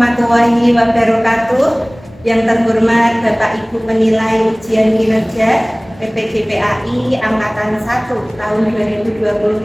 warahmatullahi wabarakatuh. Yang terhormat Bapak Ibu penilai ujian kinerja PPGPAI Angkatan 1 tahun 2025.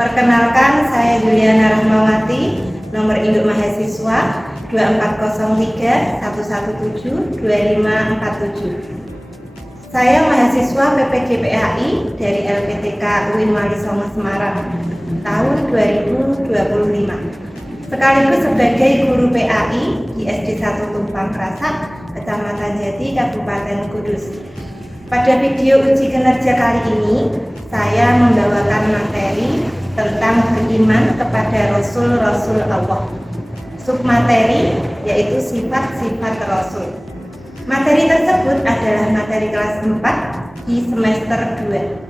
Perkenalkan, saya Juliana Rahmawati, nomor induk mahasiswa 2403-117-2547. Saya mahasiswa PPGPAI dari LPTK UIN Wali Songo Semarang tahun 2025. Sekaligus sebagai guru PAI di SD 1 Tumpang Krasak, Kecamatan Jati, Kabupaten Kudus. Pada video uji kinerja kali ini, saya membawakan materi tentang beriman kepada Rasul-Rasul Allah. Submateri yaitu sifat-sifat Rasul. Materi tersebut adalah materi kelas 4 di semester 2.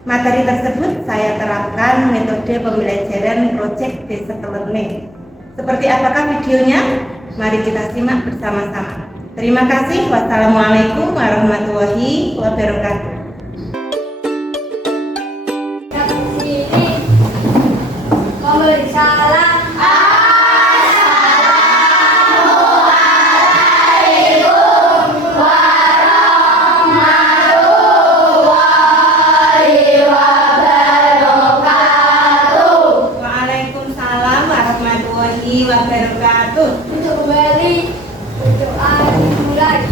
Materi tersebut saya terapkan metode pembelajaran Project Based Learning. Seperti apakah videonya? Mari kita simak bersama-sama. Terima kasih. Wassalamualaikum warahmatullahi wabarakatuh. Waalaikumsalam. Wabarakatuh. Untuk kembali berdoa dimulai.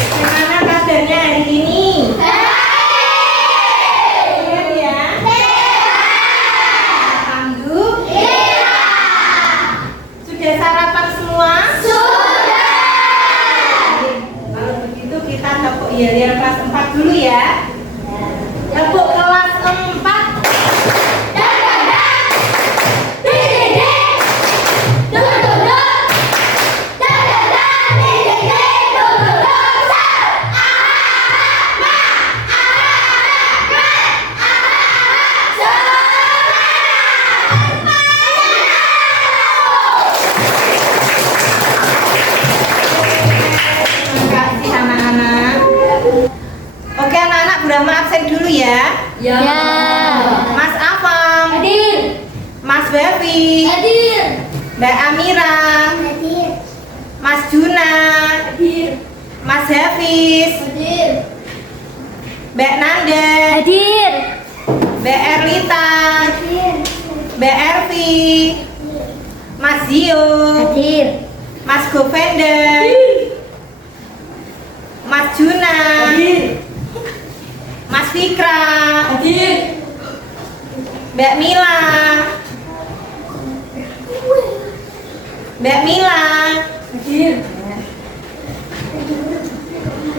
Gimana kabarnya hari ini? Sehat ya? Alhamdulillah. Sudah sarapan semua? Sudah. Kalau begitu kita tepuk yel-yel kelas 4 dulu ya. Tepuk kelas 4. Oke anak-anak, Burama absen dulu ya. Ya. Mas Afam, Hadir. Mas Bevi, Hadir. Mbak Amira, Hadir. Mas Juna, Hadir. Mas Hafiz, Hadir. Mbak Nanda, Hadir. Mbak Erlita, Hadir. Mbak Ervi, Mas Zio, Hadir. Mas Govender, Mas Juna, Mas Fikra, Hadir. Mbak Mila, Mbak Mila, Hadir.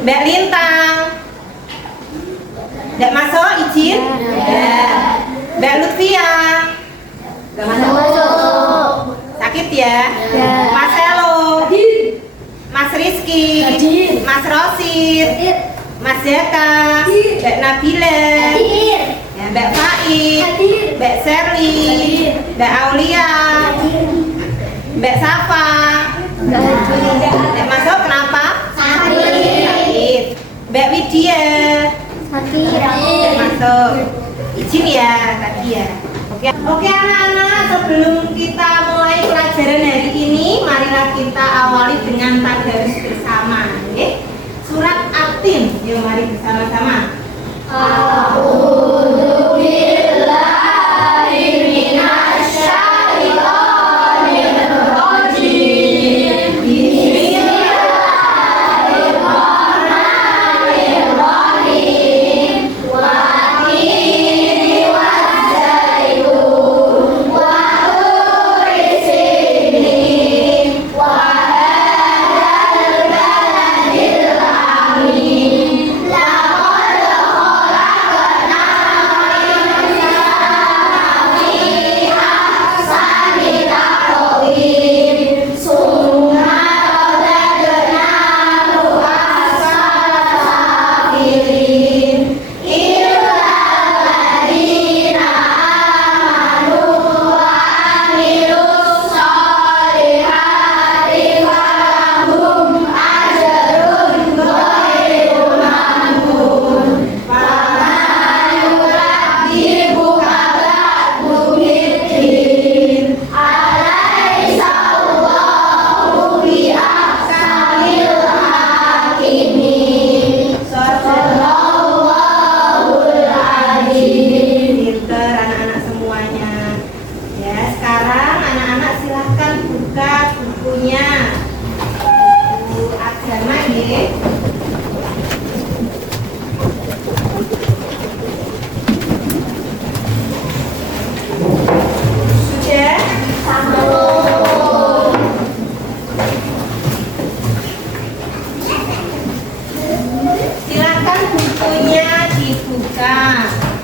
Mbak Lintang, Mbak Maso izin? Ya. Mbak Lutfia, Mbak Masuk. sakit ya? Ya. Mas Helo, Hadir. Mas Rizky, Hadir. Mas Rosid, Hadir. Mas Jaka, Mbak Nabila, Hadir. ya, Mbak Faid, Hadir. Mbak Sherly, Hadir. Mbak Aulia, Mbak Safa. Mbak masuk kenapa? Sakit. Mbak Widya, Mbak masuk. Izin ya tadi ya. Oke anak-anak, sebelum kita mulai pelajaran hari ini, marilah kita awali dengan tadarus bersama. Oke? Surat At-Tin. Yuk mari bersama-sama.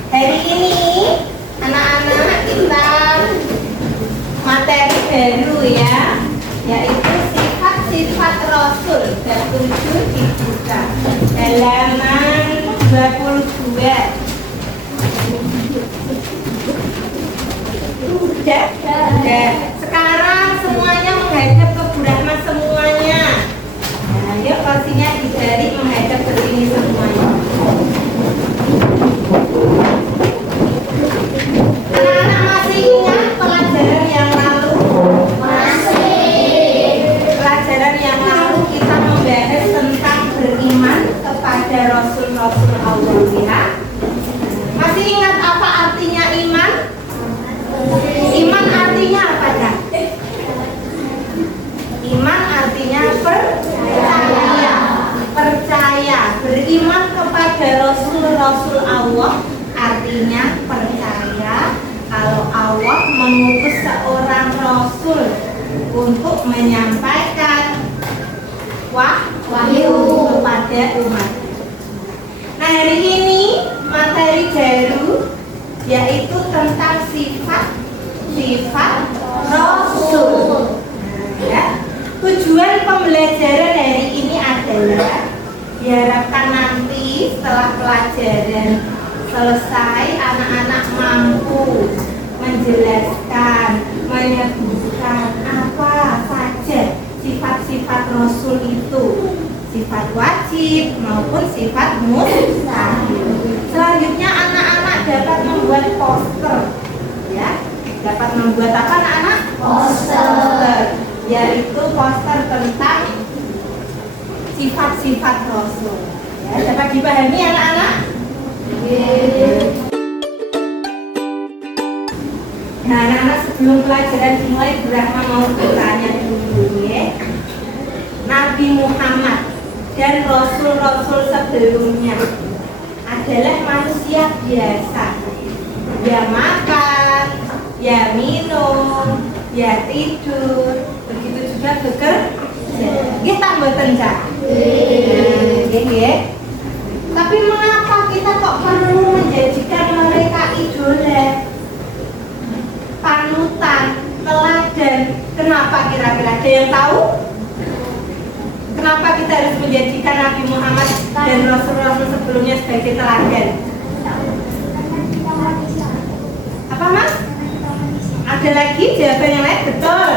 Hari ini anak-anak kita materi baru ya, yaitu sifat-sifat Rasul. Bab 7 dibuka halaman 22. Udah? Sekarang semuanya menghadap ke Bu Rahma semuanya. Nah, yuk kursinya dibalik menghadap ke sini semuanya. Anak-anak masih ingat pelajaran yang lalu? Masih. Pelajaran yang lalu kita membahas tentang beriman kepada Rasul-Rasul Allah ya. Masih ingat apa artinya iman? Iman artinya apa Kak? Iman artinya percaya. Percaya, beriman kepada Rasul-Rasul Allah artinya percaya kalau Allah mengutus seorang Rasul untuk menyampaikan wahyu kepada umat. Nah hari ini materi baru yaitu tentang sifat Rasul. Nah, ya. Tujuan pembelajaran hari ini adalah diharapkan nanti setelah pelajaran selesai anak-anak mampu menjelaskan, menyebutkan apa saja sifat-sifat Rasul itu, sifat wajib maupun sifat mustahil. Selanjutnya anak-anak dapat membuat poster, ya, dapat membuat apa anak-anak? Poster, yaitu poster tentang sifat-sifat Rasul. Ya, dapat dipahami anak-anak? Nah, anak-anak sebelum pelajaran dimulai, Bu Rahma mau bertanya dulu ya. Nabi Muhammad dan Rasul-Rasul sebelumnya adalah manusia biasa. Ya makan, ya minum, ya tidur, begitu juga bekerja. Kita bekerja. Tapi mengapa kita kok perlu menjadikan mereka idola, panutan, teladan? Kenapa kira-kira? Ada yang tahu? Kenapa kita harus menjadikan Nabi Muhammad dan Rasul-Rasul sebelumnya sebagai teladan? Apa Mas? Ada lagi jawaban yang lain? Betul.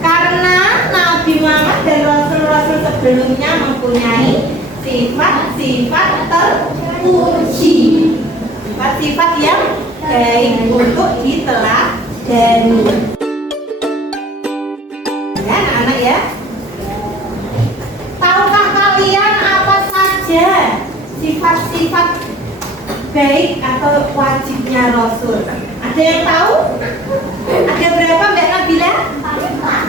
Karena Nabi Muhammad dan Rasul-Rasul sebelumnya mempunyai sifat-sifat terpuji, sifat-sifat yang baik untuk diteladani. Ya anak-anak ya. Tahukah kalian apa saja sifat-sifat baik atau wajibnya Rasul? Ada yang tahu? Ada berapa Mbak Nabila?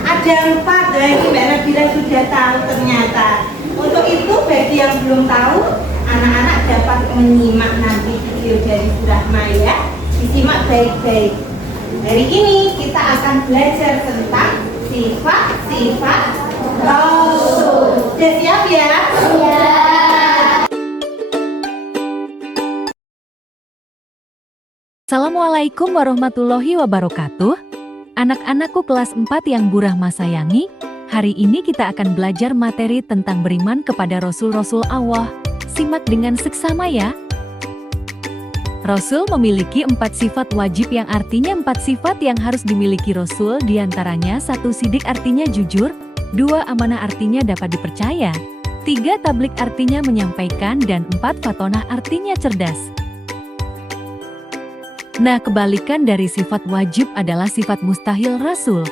Ada 4. Lagi Mbak Nabila sudah tahu ternyata. Untuk itu bagi yang belum tahu, anak-anak dapat menyimak nanti video dari surah Maya. Disimak baik-baik. Hari ini kita akan belajar tentang sifat-sifat Rasul. Sudah siap ya? Assalamualaikum warahmatullahi wabarakatuh. Anak-anakku kelas 4 yang Bu Rahma sayangi, hari ini kita akan belajar materi tentang beriman kepada Rasul-Rasul Allah. Simak dengan seksama ya. Rasul memiliki 4 sifat wajib yang artinya 4 sifat yang harus dimiliki Rasul, diantaranya 1 sidik artinya jujur, 2 amanah artinya dapat dipercaya, 3 tablik artinya menyampaikan, dan 4 fatonah artinya cerdas. Nah, kebalikan dari sifat wajib adalah sifat mustahil Rasul,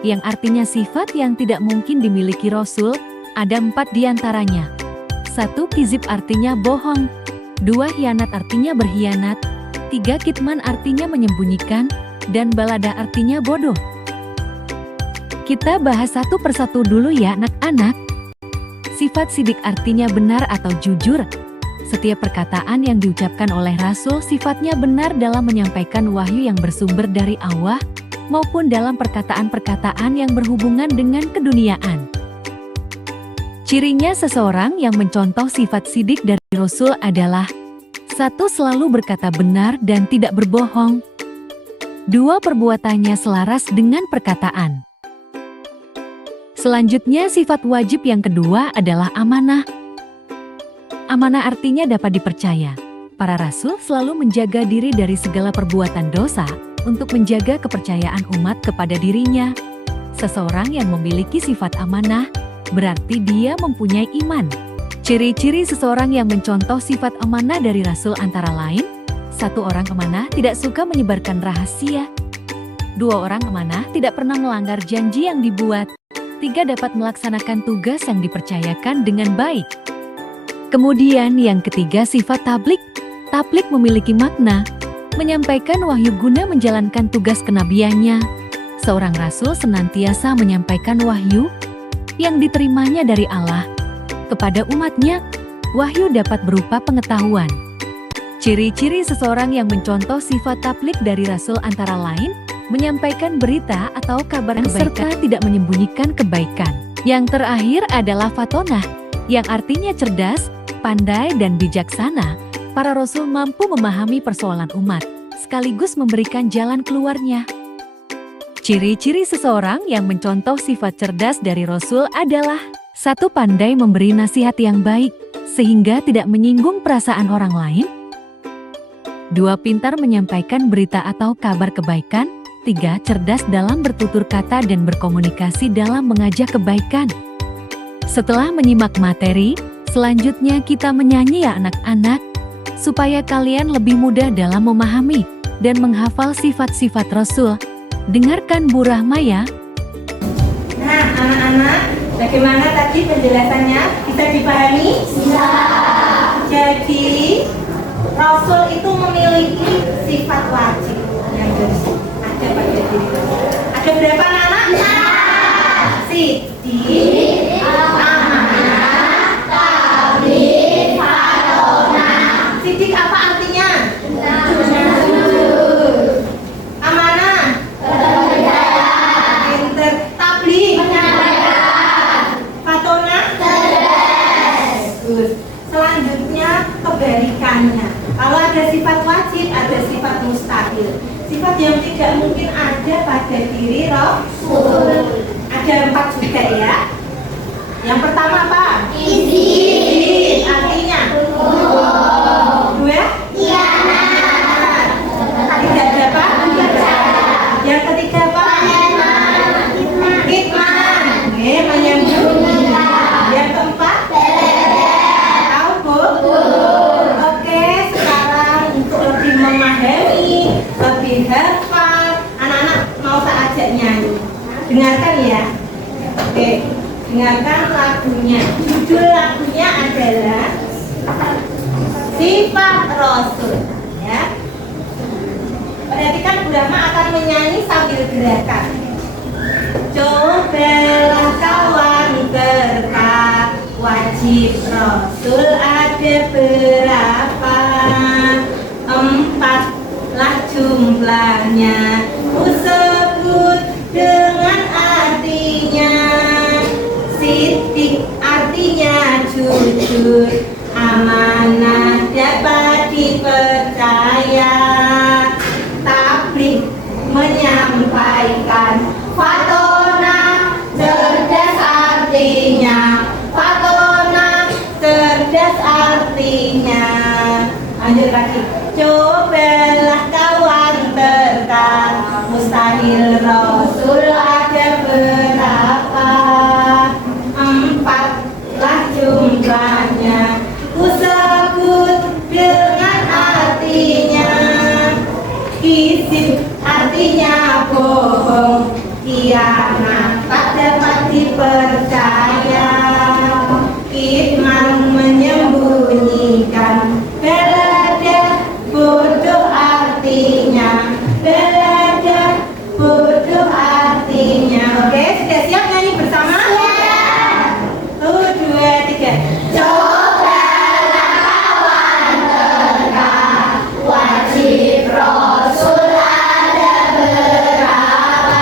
yang artinya sifat yang tidak mungkin dimiliki Rasul. Ada 4 diantaranya. 1 kizib artinya bohong, 2 hianat artinya berkhianat, 3 kitman artinya menyembunyikan, dan balada artinya bodoh. Kita bahas satu persatu dulu ya anak-anak. Sifat sidik artinya benar atau jujur. Setiap perkataan yang diucapkan oleh Rasul sifatnya benar dalam menyampaikan wahyu yang bersumber dari Allah, maupun dalam perkataan-perkataan yang berhubungan dengan keduniaan. Cirinya seseorang yang mencontoh sifat sidik dari Rasul adalah 1 selalu berkata benar dan tidak berbohong, 2 perbuatannya selaras dengan perkataan. Selanjutnya sifat wajib yang kedua adalah amanah. Amanah artinya dapat dipercaya. Para rasul selalu menjaga diri dari segala perbuatan dosa untuk menjaga kepercayaan umat kepada dirinya. Seseorang yang memiliki sifat amanah berarti dia mempunyai iman. Ciri-ciri seseorang yang mencontoh sifat amanah dari Rasul antara lain: 1 orang amanah tidak suka menyebarkan rahasia, 2 orang amanah tidak pernah melanggar janji yang dibuat, 3 dapat melaksanakan tugas yang dipercayakan dengan baik. Kemudian yang ketiga sifat tablik. Tablik memiliki makna menyampaikan wahyu guna menjalankan tugas kenabiannya. Seorang rasul senantiasa menyampaikan wahyu yang diterimanya dari Allah kepada umatnya. Wahyu dapat berupa pengetahuan. Ciri-ciri seseorang yang mencontoh sifat tablik dari Rasul antara lain menyampaikan berita atau kabar serta tidak menyembunyikan kebaikan. Yang terakhir adalah fatonah, yang artinya cerdas, pandai, dan bijaksana. Para Rasul mampu memahami persoalan umat, sekaligus memberikan jalan keluarnya. Ciri-ciri seseorang yang mencontoh sifat cerdas dari Rasul adalah 1 pandai memberi nasihat yang baik, sehingga tidak menyinggung perasaan orang lain, 2 pintar menyampaikan berita atau kabar kebaikan, 3 cerdas dalam bertutur kata dan berkomunikasi dalam mengajak kebaikan. Setelah menyimak materi, selanjutnya kita menyanyi ya anak-anak, supaya kalian lebih mudah dalam memahami dan menghafal sifat-sifat Rasul. Dengarkan Bu Rahma ya. Nah anak-anak, bagaimana tadi penjelasannya? Bisa dipahami? Bisa. Jadi Rasul itu memiliki sifat wajib yang harus ada pada diri Rasul. Ada berapa anak-anak? Sidik, amanah, tabligh, fatonah. Sidik apa artinya? Jujur. Amanah, pinter. Tabligh, menyampaikan. Fatonah, cerdas. Good. Selanjutnya kebalikannya. Kalau ada sifat wajib, ada sifat mustahil. Sifat yang tidak mungkin ada pada diri Rasul. Ada 4 juga ya. Yang pertama apa? Izin. Artinya? Bohong. Dua? Khianat. Tidak ada apa? Yang ketiga apa? Kitman. Oke, menyambung. Yang keempat? Tahu, Bu? Oke, sekarang untuk lebih memahami, lebih hafal, anak-anak mau saya ajak nyanyi. Dengarkan ya. Oke, dengarkan lagunya. Judul lagunya adalah Sifat Rasul. Ya. Perhatikan, Bu Rahma akan menyanyi sambil gerakan. Cobalah kawan terka, wajib Rasul ada berapa? 4 lah jumlahnya, ku sebut dengan artinya. Sidik artinya jujur, amanah dapat dipercaya. Tabligh menyampaikan fatona, cerdas artinya. Fatona, cerdas artinya. Lanjut lagi. Cobalah kawan terkan, mustahil Rasul ada berapa? 4 lah jumlahnya, ku sebut dengan artinya. Kisip artinya bohong, khianat tak dapat dipercaya. Kitman menyembunyikan, belada bodoh artinya. Belada bodoh artinya. Oke, sudah siap nyanyi bersama? Siap. 1, 2, 3. Cobalah kawan terka, wajib Rasul ada berapa?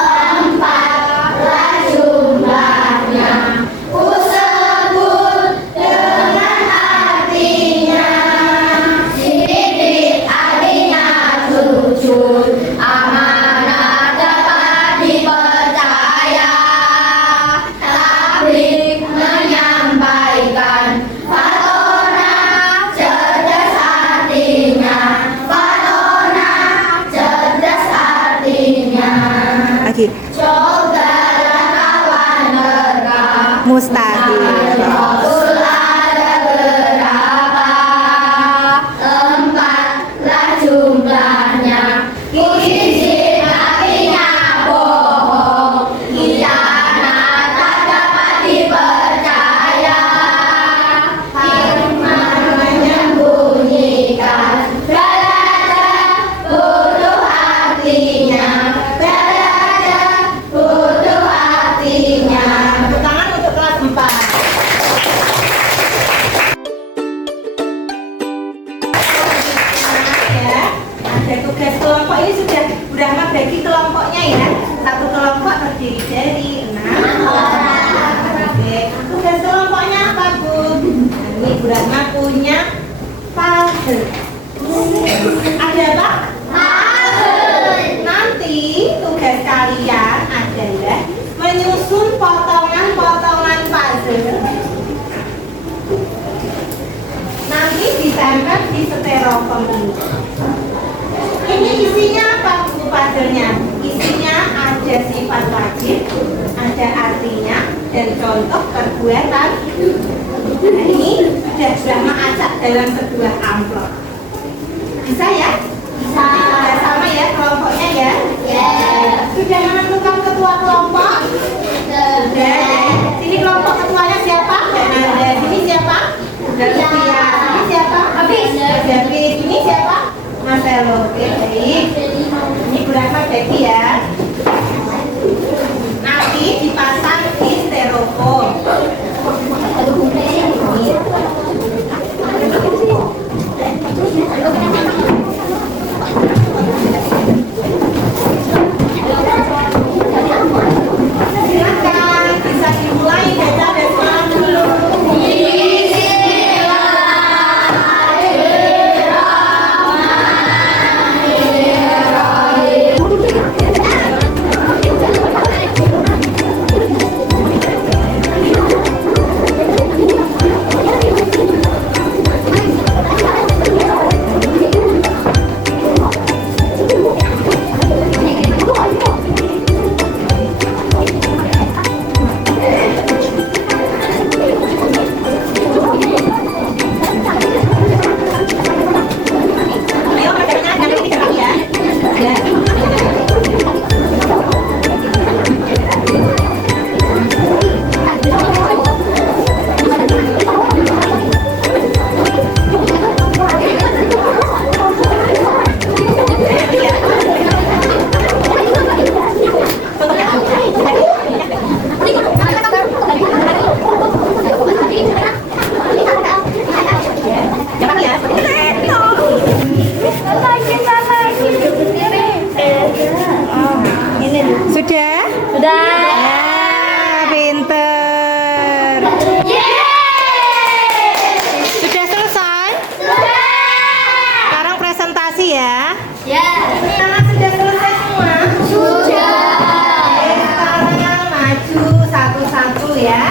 4 lah jumlahnya, ku sebut dengan artinya. Sidik artinya jujur, amanah dapat dipercaya. Tabligh menyampaikan fatona, cerdas artinya. Fatona, cerdas artinya. Lagi. Cobalah kawan terka, Mustahil. Rasul ada berapa? 4 lah jumlahnya, kisip artinya bohong, khianat tak dapat dipercaya. Kitman menyembunyikan, belada bodoh artinya. Belada bodoh artinya. Tepuk tangan untuk kelas 4. Ya, ada tugas kelompok ini sudah Rahma bagi kelompoknya ya. Satu kelompok terdiri dari 6 orang. Oke, tugas kelompoknya apa, Bu? Nah, ini Bu Rahma punya puzzle. Ada apa? Nanti tugas kalian adalah menyusun potongan-potongan puzzle. Nanti ditempel di styrofoam ini. Ini isinya apa, Bu, puzzle-nya? Isinya ada sifat wajib, ada artinya, dan contoh perbuatan. Nah, ini sudah Rahma acak dalam sebuah amplop. Bisa ya? Bisa. Sama ya kelompoknya ya? Sudah menentukan ketua kelompok? Sudah. Sini kelompok ketuanya siapa? Ada. Sini siapa? Delvia. Sini siapa? David. Ini siapa? Marcelo. Oke, baik. Ini Bu Rahma bagi ya. Nanti dipasang di styrofoam. Silakan bisa dimulai.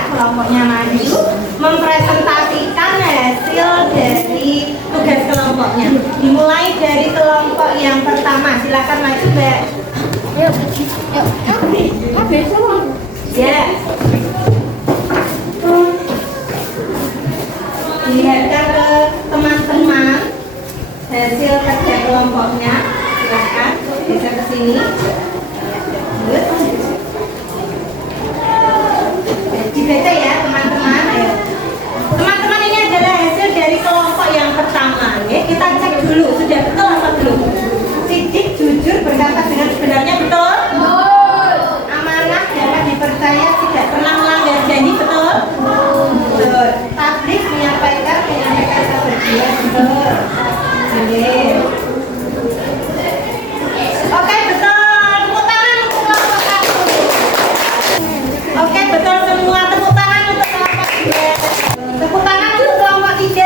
kelompoknya maju mempresentasikan hasil dari tugas kelompoknya. Dimulai dari kelompok yang pertama, silakan maju Mbak. Ya. Dilihatkan ke teman-teman hasil kerja kelompoknya, silakan bisa ke sini. Dibaca ya teman-teman. Ayo. Teman-teman, ini adalah hasil dari kelompok yang pertama. Ya, kita cek dulu sudah betul atau belum. Sidik jujur berkata dengan sebenarnya betul. Amanah dapat dipercaya tidak pernah melanggar janji betul. Betul. Tablik menyampaikan keberdian betul. Oke, betul. Tepuk tangan untuk kelompok 1. Oke, betul semua. Tepuk tangan untuk kelompok 2. Tepuk tangan untuk kelompok 3.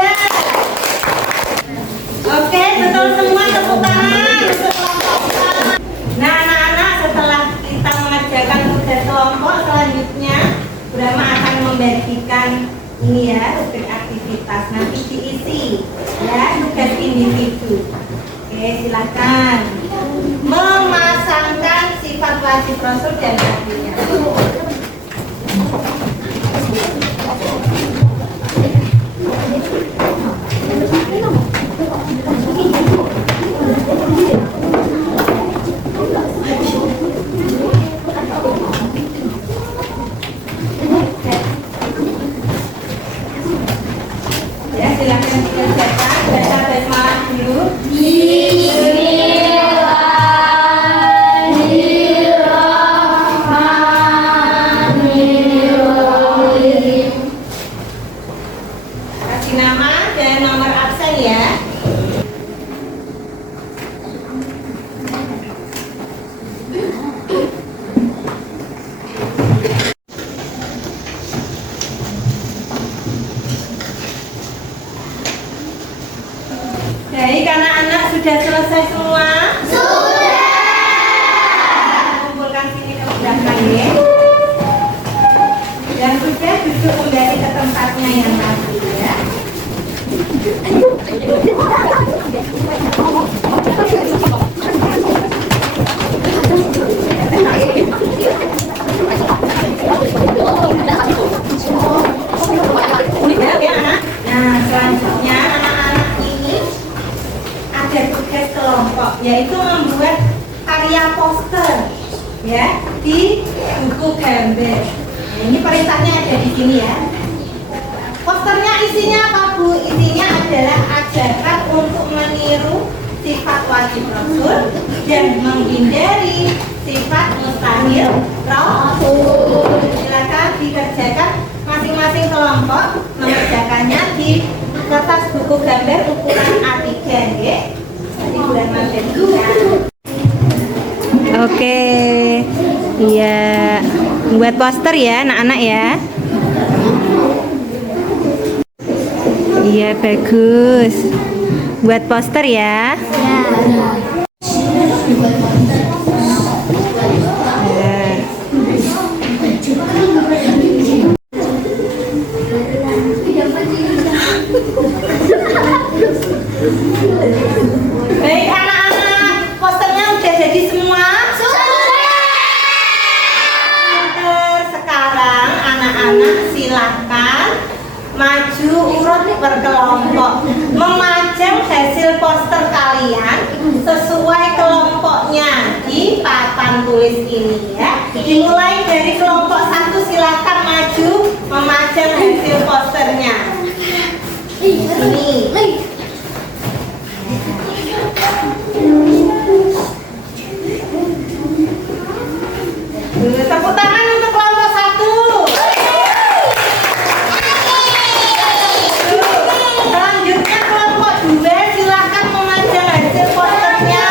Oke, betul semua. Tepuk tangan untuk kelompok 4. Nah, anak-anak, setelah kita mengerjakan tugas kelompok, selanjutnya Brahma akan membagikan ini ya, rubrik aktivitas. Nanti diisi ya, tugas individu. Oke, silakan memasangkan sifat wajib rasul dan artinya. Ya, silakan dikerjakan. Baca basmalah dulu. Kasih nama dan nomor absen ya. Baik, anak-anak sudah selesai semua? Sudah. Kumpulkan sini ke belakang ya. Dan sudah duduk kembali ke tempatnya yang tadi ya. Nah, selanjutnya anak-anak ini ada tugas kelompok, yaitu membuat karya poster ya di buku gambar. Nah, ini perintahnya ada di sini ya. Posternya isinya apa Bu? Isinya adalah ajakan untuk meniru sifat wajib rasul dan menghindari sifat mustahil rasul. Silakan dikerjakan masing-masing kelompok mengerjakannya di kertas buku gambar ukuran A3 ya. Jadi bulan bagikan. Oke. Iya. Buat poster ya anak-anak ya. Iya, bagus. Buat poster ya. Baik anak-anak, posternya udah jadi semua? Sudah. Sekarang anak-anak silakan maju urut berkelompok, memajang hasil poster kalian sesuai kelompoknya di papan tulis ini ya. Dimulai dari kelompok 1, silakan maju memajang hasil posternya. Ini. Tepuk tangan untuk kelompok 1. Selanjutnya kelompok 2, silakan memajang hasil posternya.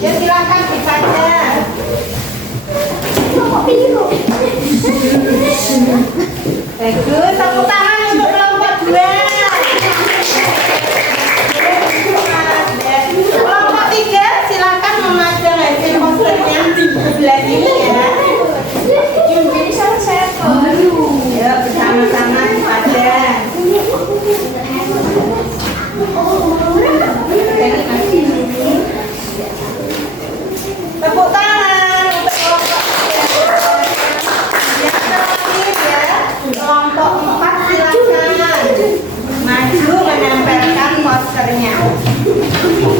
Ya, silakan dipajang. Bagus, tepuk tangan untuk kelompok 2. Kelompok 3, silakan memajang hasil poster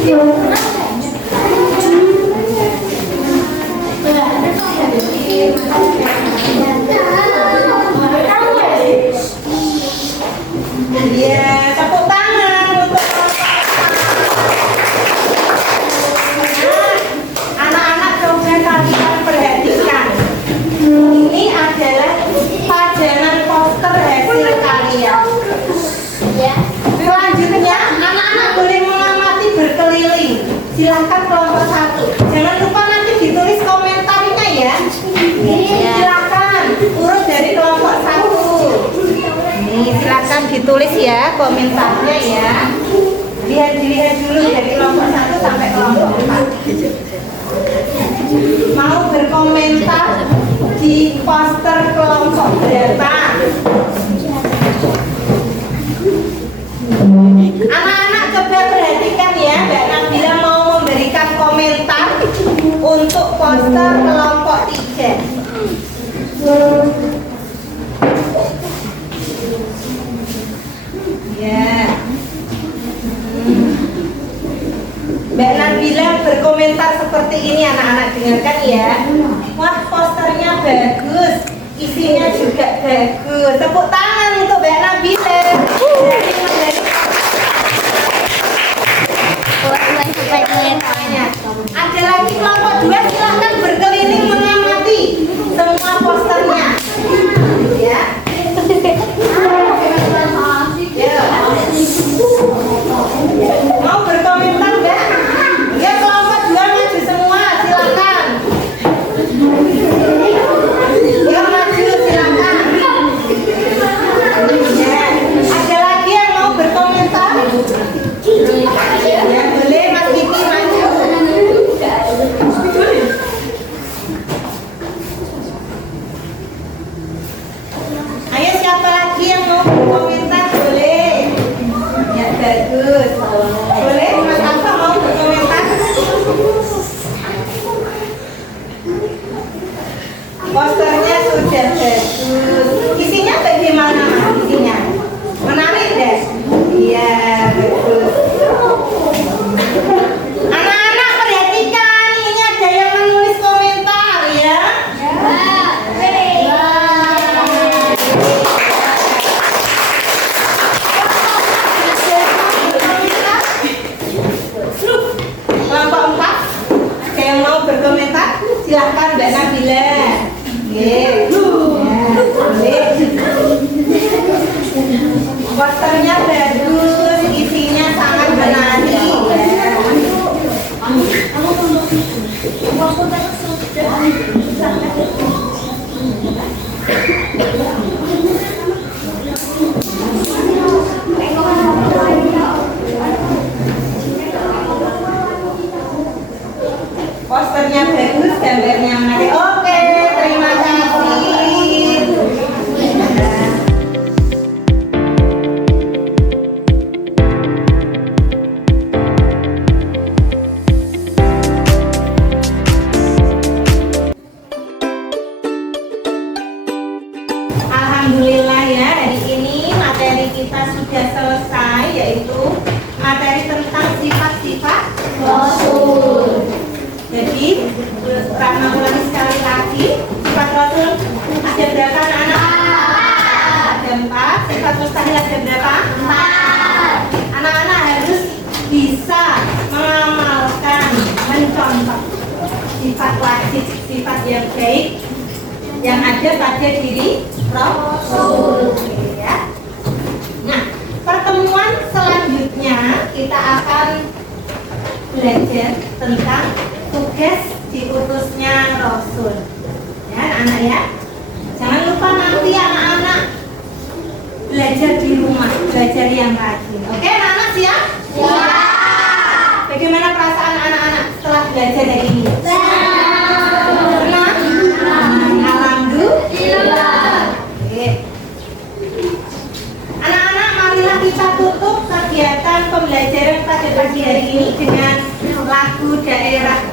Iya, tepuk tangan untuk anak-anak. Coba kalian perhatikan. Ini adalah pajangan poster hasil kalian. Selanjutnya, anak-anak boleh mengamati berkeliling. Silakan kelompok 1. Jangan lupa nanti ditulis komentarnya ya. Silakan urut dari kelompok 1. Nih, silakan ditulis ya komentarnya ya. Dilihat dulu dari kelompok 1 sampai kelompok 4. Mau berkomentar di poster kelompok berapa? Anak-anak coba perhatikan ya, Mbak Nabila mau memberikan komentar untuk poster kelompok 3. Ya. Mbak Nabila berkomentar seperti ini, anak-anak dengarkan ya. Wah, posternya bagus, isinya juga bagus. Tepuk tangan untuk Mbak Nabila. Ada lagi kelompok 2, silahkan berkeliling mengamati semua posternya. Ya. Mau berkomentar Mbak? Ya, kelompok 2 maju semua, silakan. Ya, maju silakan. Ya. Ada lagi yang mau berkomentar? Ya, boleh Mas Kiki maju. Ayo, siapa lagi yang mau berkomentar? Boleh. Ya, bagus. Boleh, Mas Alfa mau berkomentar? Posternya sudah bagus. Isinya bagaimana, Mas? Isinya menarik deh. Iya, bagus. Anak-anak perhatikan, ini ada yang menulis komentar ya. Kelompok 4, ada yang mau berkomentar? Silahkan Mbak Nabila. Posternya bagus, isinya sangat menarik. Posternya bagus, gambarnya menarik. Oke, terima kasih. Alhamdulillah ya, hari ini materi kita sudah selesai, yaitu materi tentang sifat-sifat Rasul. Jadi, Rahma ulangi sekali lagi, sifat Rasul ada berapa anak-anak? Ada 4. Sifat mustahil ada berapa? 4. Anak-anak harus bisa mengamalkan, mencontoh sifat wajib, sifat yang baik yang ada pada diri Rasul. Ya. Nah, pertemuan selanjutnya kita akan belajar tentang tugas diutusnya Rasul. Ya, anak-anak ya. Jangan lupa nanti anak-anak belajar di rumah, belajar yang rajin. Oke, anak-anak siap? Ya. Bagaimana perasaan anak-anak setelah belajar hari ini? Senang? Alhamdulillah. Oke. Anak-anak, marilah kita tutup kegiatan pembelajaran pada pagi hari ini dengan lagu daerah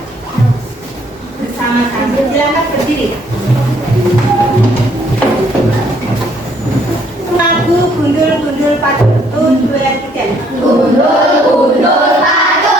bersama-sama. Silakan berdiri. Lagu gundul-gundul padu 1, 2, 3. Gundul, gundul, padu,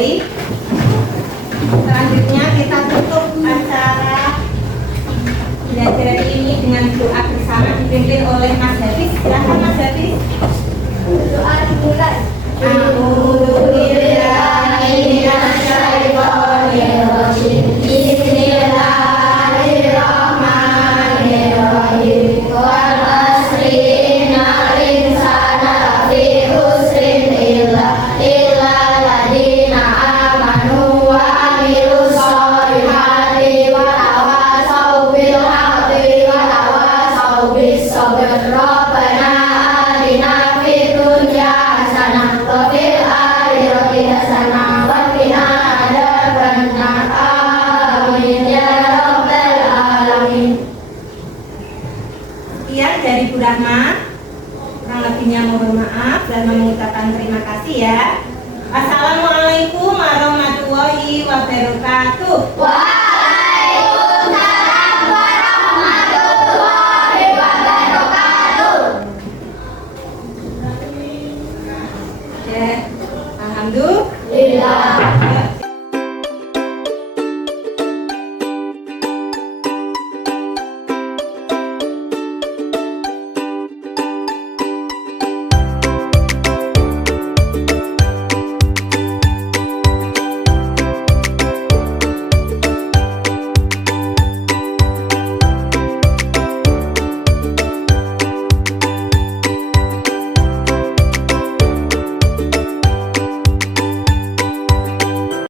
Ghazali. Selanjutnya kita tutup acara belajar ini dengan doa bersama dipimpin oleh Mas Hafiz. Silakan Mas Hafiz. Doa dimulai. Bismillahirrahmanirrahim. Wal asri innal insana lafi khusrin illa alladziina aamanu wa 'amilus sholihati wa tawassaw bil haqqi wa tawassaw bis sabr. Rabbana atina fid dunya hasanah wa fil akhirati hasanah wa qina adzabannar. Amin ya rabbal alamin. Sekian dari Bu Rahma. Kurang lebihnya mohon maaf dan mengucapkan terima kasih ya. Assalamualaikum warahmatullahi wabarakatuh. Wah.